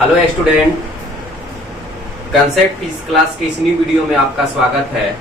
Hello student, concept physics class के इस new video में आपका स्वागत है।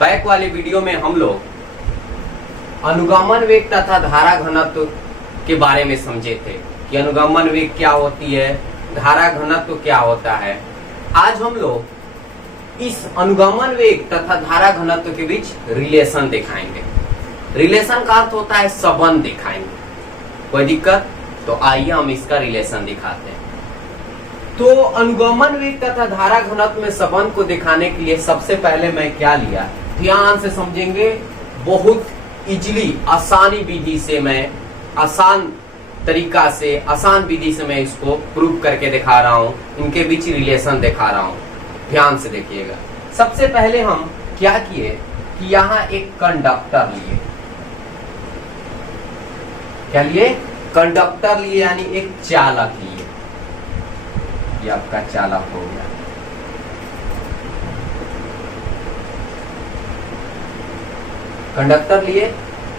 बैक वाले वीडियो में हम लोग अनुगमन वेग तथा धारा घनत्व के बारे में समझे थे कि अनुगमन वेग क्या होती है, धारा घनत्व क्या होता है। आज हम लोग इस अनुगमन वेग तथा धारा घनत्व के बीच रिलेशन दिखाएंगे। रिलेशन का अर्थ होता है संबंध दिखाएंगे। कोई दिक्कत? तो आइए हम इसका रिलेशन दिखाते हैं। तो अनुगमन वेग तथा धारा घनत्व में संबंध को दिखाने के लिए सबसे पहले मैं क्या लिया, ध्यान से समझेंगे। बहुत इजीली आसानी विधि से मैं आसान विधि से मैं इसको प्रूव करके दिखा रहा हूं, इनके बीच रिलेशन दिखा रहा हूं। ध्यान से देखिएगा। सबसे पहले हम क्या किए कि यहां एक कंडक्टर लिए। क्या लिए? कंडक्टर लिए, यानी एक चालक लिए। ये आपका चालक हो गया। कंडक्टर लिए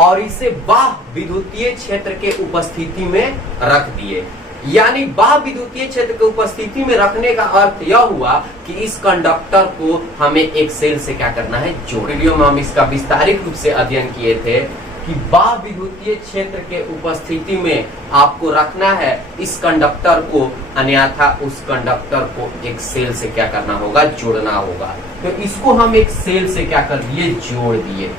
और इसे बाह्य विद्युतीय क्षेत्र के उपस्थिति में रख दिए। यानी बाह्य विद्युतीय क्षेत्र के उपस्थिति में रखने का अर्थ यह हुआ कि इस कंडक्टर को हमें एक सेल से क्या करना है, जोड़। वीडियो में हम इसका विस्तारित रूप से अध्ययन किए थे कि बाह्य विद्युतीय क्षेत्र के उपस्थिति में आपको रखना है इस कंडक्टर को, अन्यथा उस कंडक्टर को एक सेल से क्या करना होगा, जोड़ना होगा। तो इसको हम एक सेल से क्या कर दिए, जोड़ दिए।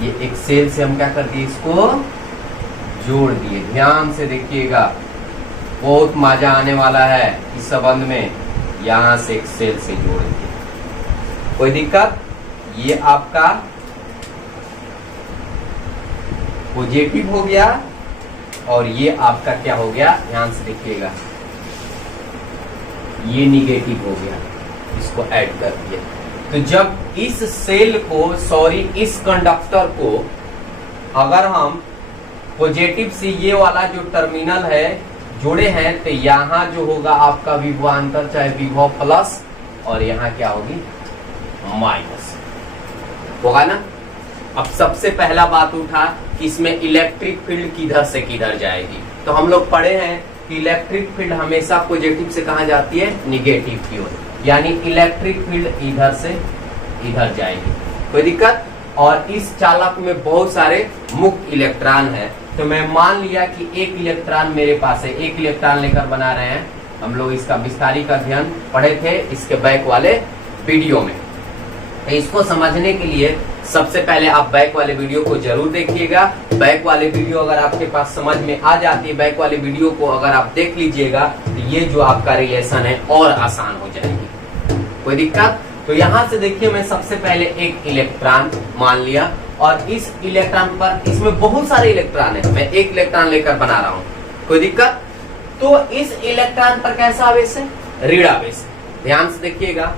ये एक सेल से हम क्या कर दिए, इसको जोड़ दिए। ध्यान से देखिएगा, बहुत मजा आने वाला है इस संबंध में। यहां से एक सेल से जोड़ दिए। कोई दिक्कत? ये आपका पॉजिटिव हो गया और ये आपका क्या हो गया, ध्यान से देखिएगा, ये निगेटिव हो गया। इसको ऐड कर दिए। तो जब इस सेल को इस कंडक्टर को अगर हम पॉजिटिव से ये वाला जो टर्मिनल है जोड़े हैं, तो यहां जो होगा आपका विभवांतर, चाहे विभव प्लस, और यहां क्या होगी, माइनस होगा ना। अब सबसे पहला बात उठा कि इसमें इलेक्ट्रिक फील्ड किधर से किधर जाएगी। तो हम लोग पढ़े हैं कि इलेक्ट्रिक फील्ड हमेशा पॉजिटिव से कहां जाती है, निगेटिव की ओर। यानी इलेक्ट्रिक फील्ड इधर से इधर जाएगी। कोई दिक्कत? और इस चालक में बहुत सारे मुक्त इलेक्ट्रॉन है। तो मैं मान लिया कि एक इलेक्ट्रॉन मेरे पास है, एक इलेक्ट्रॉन लेकर बना रहे हैं। हम लोग इसका विस्तारित अध्ययन पढ़े थे इसके बैक वाले वीडियो में। इसको समझने के लिए सबसे पहले आप बैक वाले वीडियो को जरूर देखिएगा। बैक वाले वीडियो अगर आपके पास समझ में आ जाती है, बैक वाले वीडियो को अगर आप देख लीजिएगा, तो ये जो आपका रिलेशन है और आसान हो जाएगी। कोई दिक्कत? तो यहां से देखिए, मैं सबसे पहले एक इलेक्ट्रॉन मान लिया और इस इलेक्ट्रॉन पर, इसमें बहुत सारे इलेक्ट्रॉन है, मैं एक इलेक्ट्रॉन लेकर बना रहा हूं। कोई दिक्कत? तो इस इलेक्ट्रॉन पर कैसा आवेश है, ऋण आवेश। ध्यान से देखिएगा।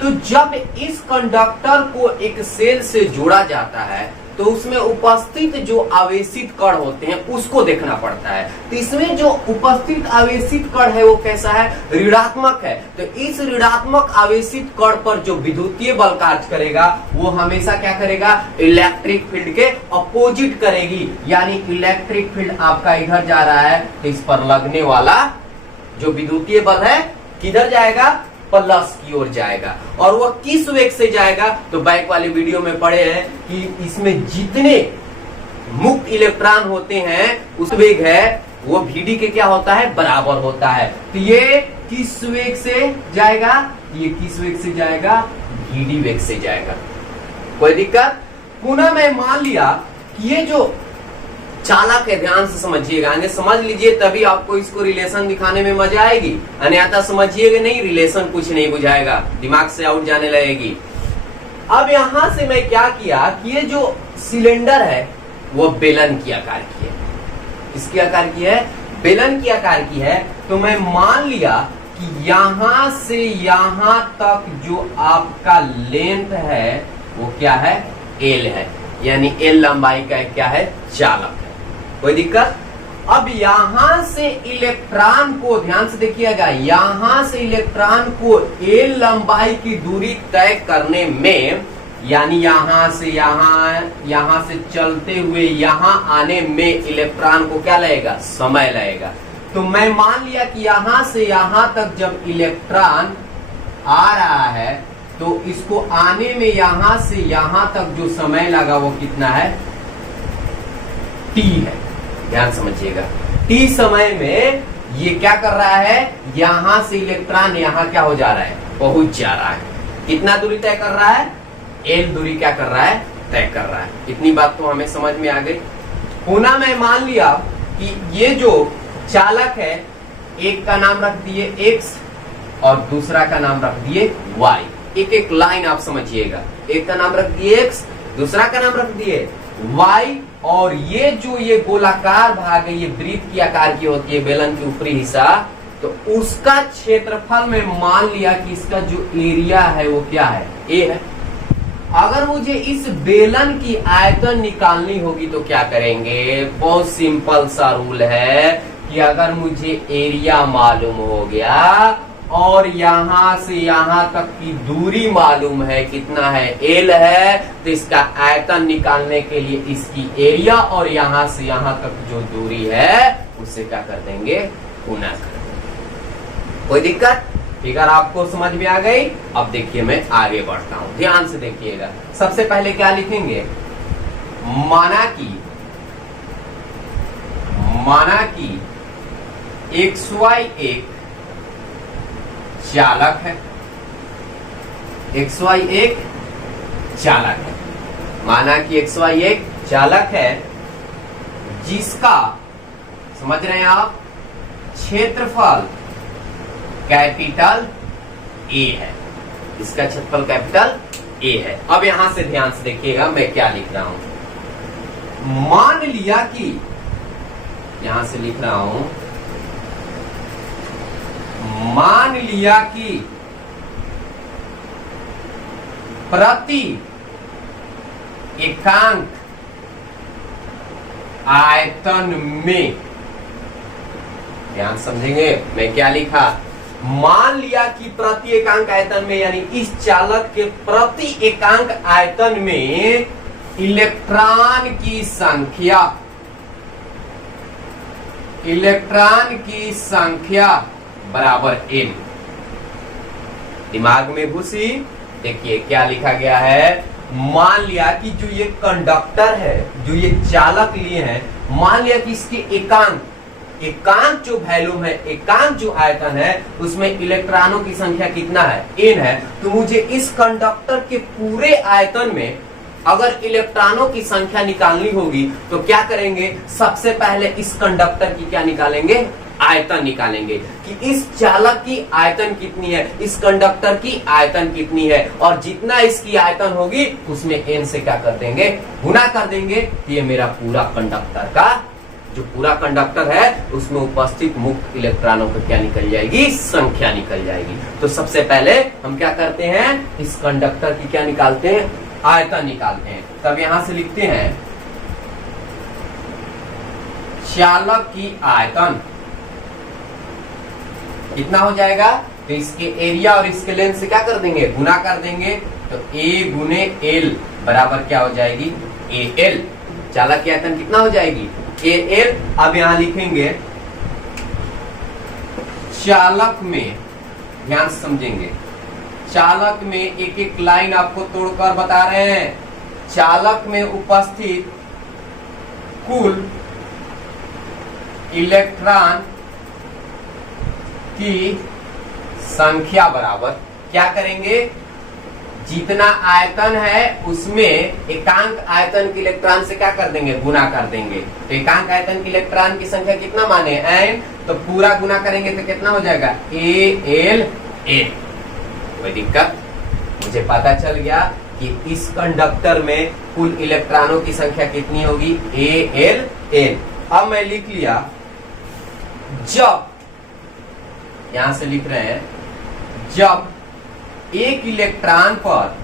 तो जब इस कंडक्टर को एक सेल से जोड़ा जाता है, तो उसमें उपस्थित जो आवेशित कण होते हैं उसको देखना पड़ता है। तो इसमें जो उपस्थित आवेशित कण है वो कैसा है, ऋणात्मक है। तो इस ऋणात्मक आवेशित कण पर जो विद्युतीय बल कार्य करेगा वो हमेशा क्या करेगा, इलेक्ट्रिक फील्ड के अपोजिट करेगी। यानी इलेक्ट्रिक फील्ड आपका इधर जा रहा है, तो इस पर लगने वाला जो विद्युतीय बल है किधर जाएगा, प्लस की ओर जाएगा। और वह किस वेग से जाएगा, तो बैक वाले वीडियो में पढ़े हैं कि इसमें जितने मुक्त इलेक्ट्रॉन होते हैं उस वेग है वो Vd के क्या होता है, बराबर होता है। तो ये किस वेग से जाएगा, ये किस वेग से जाएगा, Vd वेग से जाएगा। कोई दिक्कत? पुनः मैं मान लिया कि ये जो चालक है, ध्यान से समझिएगा, समझ लीजिए, तभी आपको इसको रिलेशन दिखाने में मजा आएगी। अन्यथा समझिएगा नहीं, रिलेशन कुछ नहीं बुझाएगा, दिमाग से आउट जाने लगेगी। अब यहां से मैं क्या किया कि ये जो सिलेंडर है वो बेलन की आकार की है। इसकी आकार की है, बेलन की आकार की है। तो मैं मान लिया कि यहां से यहां तक जो आपका लेंथ है वो क्या है, एल है। यानी एल लंबाई का क्या है, चालक है। कोई दिक्कत? अब यहां से इलेक्ट्रॉन को, ध्यान से देखिएगा, यहां से इलेक्ट्रॉन को एल लंबाई की दूरी तय करने में यानी यहां से यहां से चलते हुए यहां आने में इलेक्ट्रॉन को क्या लगेगा, समय लगेगा। तो मैं मान लिया कि यहां से यहां तक जब इलेक्ट्रॉन आ रहा है तो इसको आने में यहां से यहां तक जो समय लगा वो कितना है, t है। ध्यान समझिएगा, t समय में ये क्या कर रहा है, यहां से इलेक्ट्रॉन यहां क्या हो जा रहा है, पहुंच जा रहा है। कितना दूरी तय कर रहा है, l दूरी क्या कर रहा है, तय कर रहा है। इतनी बात तो हमें समझ में आ गई। पुनः मैं मान लिया कि ये जो चालक है, एक का नाम रख दिए x और दूसरा का नाम रख दिए y। एक एक लाइन आप समझिएगा, एक का नाम रख दिए x, दूसरा का नाम रख दिए y। और ये जो ये गोलाकार भाग है, ये वृत्त की आकार की होती है बेलन की ऊपरी हिस्सा, तो उसका क्षेत्रफल में मान लिया कि इसका जो एरिया है वो क्या है, a है। अगर मुझे इस बेलन की आयतन निकालनी होगी तो क्या करेंगे, बहुत सिंपल सा रूल है कि अगर मुझे एरिया मालूम हो गया और यहां से यहां तक की दूरी मालूम है कितना है, l है, तो इसका आयतन निकालने के लिए इसकी एरिया और यहां से यहां तक जो दूरी है उससे क्या कर देंगे, गुना कर देंगे। कोई दिक्कत? फिगर आपको समझ में आ गई। अब देखिए मैं आगे बढ़ता हूं, ध्यान से देखिएगा। सबसे पहले क्या लिखेंगे, माना कि XY एक चालक है, XY एक चालक है। माना कि XY एक चालक है जिसका, समझ रहे हैं आप, क्षेत्रफल कैपिटल A है। इसका क्षेत्रफल कैपिटल A है। अब यहां से ध्यान से देखिएगा मैं क्या लिख रहा हूं। मान लिया कि, यहां से लिख रहा हूं, मान लिया कि प्रति एकांक आयतन में, ध्यान समझेंगे मैं क्या लिखा, मान लिया कि प्रति एकांक आयतन में, यानी इस चालक के प्रति एकांक आयतन में इलेक्ट्रॉन की संख्या बराबर n। दिमाग में घुसी। देखिए क्या लिखा गया है, मान लिया कि जो ये कंडक्टर है, जो ये चालक लिए हैं, मान लिया कि इसके एकांक जो वैल्यूम है, एकांक जो आयतन है, उसमें इलेक्ट्रॉनों की संख्या कितना है, n है। तो मुझे इस कंडक्टर के पूरे आयतन में अगर इलेक्ट्रॉनों की संख्या निकालनी होगी तो क्या करेंगे, सबसे पहले इस कंडक्टर की क्या निकालेंगे, आयतन निकालेंगे कि इस चालक की आयतन कितनी है, इस कंडक्टर की आयतन कितनी है, और जितना इसकी आयतन होगी उसमें n से क्या कर देंगे, गुना कर देंगे। तो ये मेरा पूरा कंडक्टर का, जो पूरा कंडक्टर है उसमें उपस्थित मुक्त इलेक्ट्रॉनों को क्या निकल जाएगी, संख्या निकल जाएगी। तो सबसे पहले हम क्या करते हैं, इस कंडक्टर की क्या निकालते हैं, आयतन निकालते हैं। तब यहां से लिखते हैं चालक की आयतन कितना हो जाएगा, तो इसके एरिया और इसके लेंथ से क्या कर देंगे, गुना कर देंगे। तो A गुने L बराबर क्या हो जाएगी, AL। चालक की आयतन कितना हो जाएगी, AL। अब यहां लिखेंगे चालक में, ध्यान से समझेंगे, चालक में एक एक लाइन आपको तोड़कर बता रहे हैं। चालक में उपस्थित कुल इलेक्ट्रॉन की संख्या बराबर क्या करेंगे, जितना आयतन है उसमें एकांक आयतन के इलेक्ट्रॉन से क्या कर देंगे, गुना कर देंगे। तो एकांक आयतन के इलेक्ट्रॉन की संख्या कितना माने, n, तो पूरा गुना करेंगे तो कितना हो जाएगा, ALN। कोई दिक्कत? मुझे पता चल गया कि इस कंडक्टर में कुल इलेक्ट्रॉनों की संख्या कितनी होगी, ALN। अब मैं लिख लिया, जब, यहां से लिख रहे हैं, जब एक इलेक्ट्रॉन पर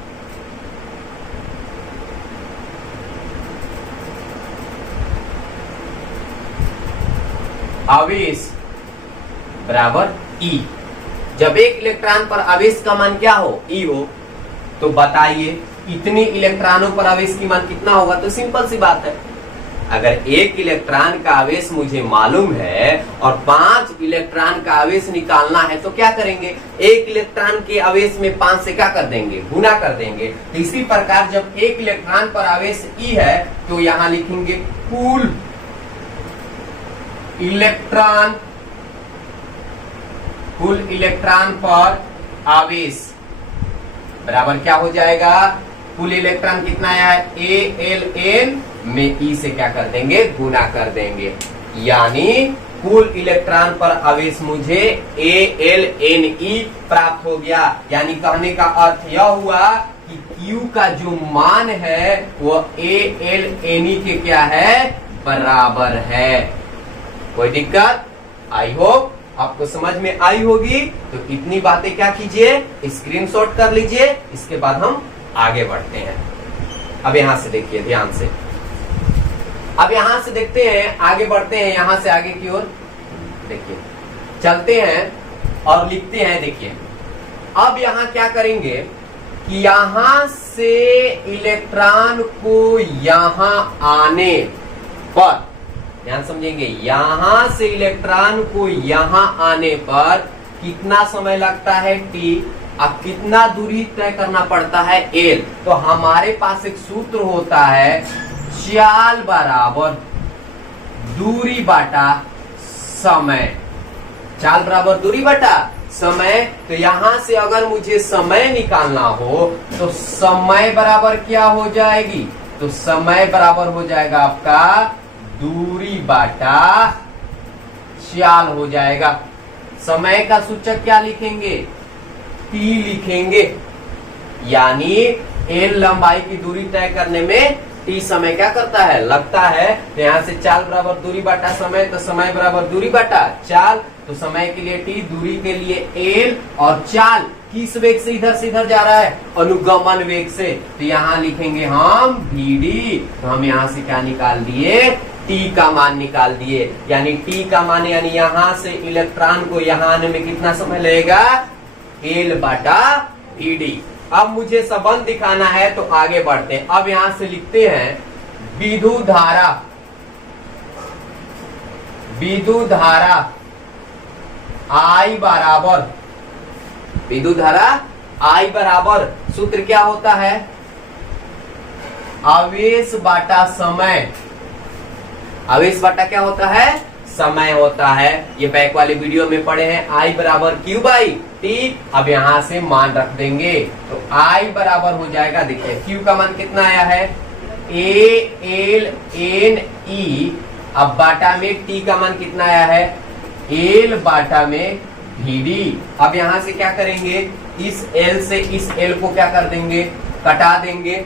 आवेश बराबर E, जब एक इलेक्ट्रॉन पर आवेश का मान क्या हो, E हो, तो बताइए इतनी इलेक्ट्रॉनों पर आवेश की मान कितना होगा? तो सिंपल सी बात है, अगर एक इलेक्ट्रॉन का आवेश मुझे मालूम है और 5 इलेक्ट्रॉन का आवेश निकालना है तो क्या करेंगे? एक इलेक्ट्रॉन के आवेश में 5 से क्या कर देंगे? गुना कर देंगे। तो इसी प्रकार जब एक इलेक्ट्रॉन पर आवेश E है तो यहां लिखेंगे कुल इलेक्ट्रॉन पर आवेश बराबर क्या हो जाएगा? कुल इलेक्ट्रॉन कितना आया है? ALN में E से क्या कर देंगे? गुना कर देंगे। यानी कुल इलेक्ट्रॉन पर आवेश मुझे ALNE प्राप्त हो गया। यानी कहने का अर्थ यह हुआ कि Q का जो मान है वो ALNE के क्या है? बराबर है। कोई दिक्कत? आई होप आपको समझ में आई होगी। तो इतनी बातें क्या कीजिए? स्क्रीनशॉट कर लीजिए। इसके बाद हम आगे बढ़ते हैं। अब यहां से देखिए ध्यान से, अब यहां से देखते हैं, आगे बढ़ते हैं यहां से आगे की ओर। देखिए चलते हैं और लिखते हैं। देखिए अब यहां क्या करेंगे कि यहां से इलेक्ट्रॉन को यहां आने पर, ध्यान समझेंगे, यहां से इलेक्ट्रॉन को यहां आने पर कितना समय लगता है? T। अब कितना दूरी तय करना पड़ता है? L। तो हमारे पास एक सूत्र होता है, चाल बराबर दूरी बाटा समय। चाल बराबर दूरी बाटा समय। तो यहां से अगर मुझे समय निकालना हो तो समय बराबर क्या हो जाएगी? तो समय बराबर हो जाएगा आपका दूरी बाटा चाल हो जाएगा। समय का सूचक क्या लिखेंगे? T लिखेंगे। यानी L लंबाई की दूरी तय करने में T समय क्या करता है? लगता है। तो यहां से चाल बराबर दूरी बाटा समय, तो समय बराबर दूरी बाटा चाल। तो समय के लिए T, दूरी के लिए L, और चाल किस वेग से इधर से इधर जा रहा है? अनुगमन वेग से। तो यहां लिखेंगे हम VD। तो हम यहां से क्या निकाल दिए? T का मान निकाल दिए। यानी T का मान, यानी यहां से इलेक्ट्रॉन को यहां आने में कितना समय लगेगा? L बाटा VD। अब मुझे संबंध दिखाना है तो आगे बढ़ते हैं। अब यहां से लिखते हैं विद्युत धारा I बराबर, विद्युत धारा I बराबर सूत्र क्या होता है? आवेश बाटा समय। आवेश बाटा क्या होता है? समय होता है। ये बैक वाले वीडियो में पढ़े हैं। I बराबर Q बाई T। अब यहां से मान रख देंगे तो I बराबर हो जाएगा, देखिए Q का मान कितना आया है? ALNE। अब बाटा में T का मान कितना आया है? L बाटा में VD। अब यहां से क्या करेंगे? इस L से इस L को क्या कर देंगे? कटा देंगे।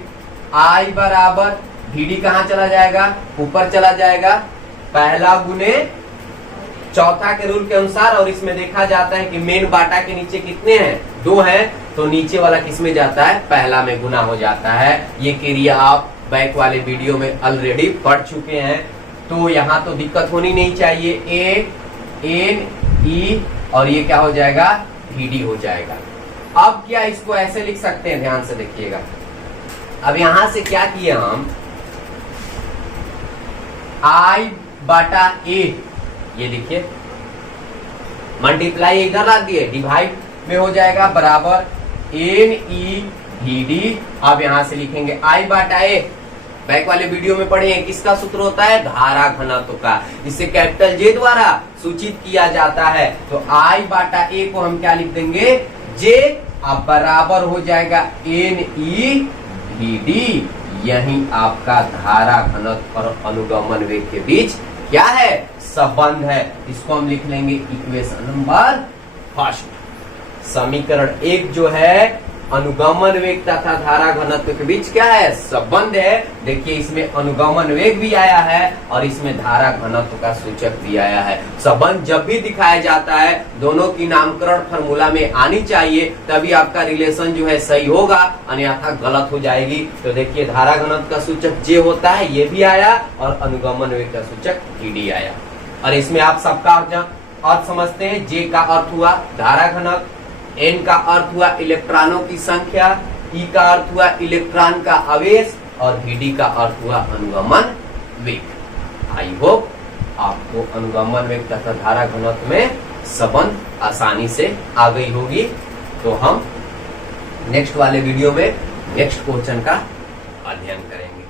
I बराबर VD कहां चला जाएगा? ऊपर चला जाएगा। पहला गुने चौथा के रूल के अनुसार, और इसमें देखा जाता है कि मेन बाटा के नीचे कितने हैं? 2 हैं। तो नीचे वाला किस में जाता है? पहला में गुना हो जाता है। ये क्रिया आप बैक वाले वीडियो में ऑलरेडी पढ़ चुके हैं। तो यहाँ तो दिक्कत होनी नहीं चाहिए। ALNE और ये क्या हो जाएगा? VD हो जाएगा। अब क्या इसको ऐसे लिख सकते हैं? ध्यान से देखिएगा। अब यहां से क्या किए हम? I बाटा A, ये देखिए मल्टीप्लाई इधर ला दिए, डिवाइड में हो जाएगा बराबर NE VD। अब यहां से लिखेंगे I बाटा A। बैक वाले वीडियो में पढ़े हैं, किसका सूत्र होता है? धारा घनत्व का। इसे कैपिटल J द्वारा सूचित किया जाता है। तो I बाटा A को हम क्या लिख देंगे? J। अब बराबर हो जाएगा NE VD। यही आपका धारा घनत्व और अनुगमन वेग के बीच क्या है? संबंध है। इसको हम लिख लेंगे इक्वेशन नंबर 1। समीकरण 1 जो है अनुगमन वेग तथा धारा घनत्व के बीच क्या है? संबंध है। देखिए इसमें अनुगमन वेग भी आया है और इसमें धारा घनत्व का सूचक भी आया है। संबंध जब भी दिखाया जाता है दोनों की नामकरण फार्मूला में आनी चाहिए, तभी आपका रिलेशन जो है सही होगा, अन्यथा गलत हो जाएगी। तो देखिए धारा घनत्व का सूचक J होता है, ये भी आया, और अनुगमन वेग का सूचक VD आया। और इसमें आप सबका अर्थ समझते हैं। J का अर्थ हुआ धारा घनत्व, N का अर्थ हुआ इलेक्ट्रॉनों की संख्या, ई का अर्थ हुआ इलेक्ट्रॉन का आवेश और Vd का अर्थ हुआ अनुगमन वेग। आई होप आपको अनुगमन वेग तथा धारा घनत्व में संबंध आसानी से आ गई होगी। तो हम नेक्स्ट वाले वीडियो में नेक्स्ट क्वेश्चन का अध्ययन करेंगे।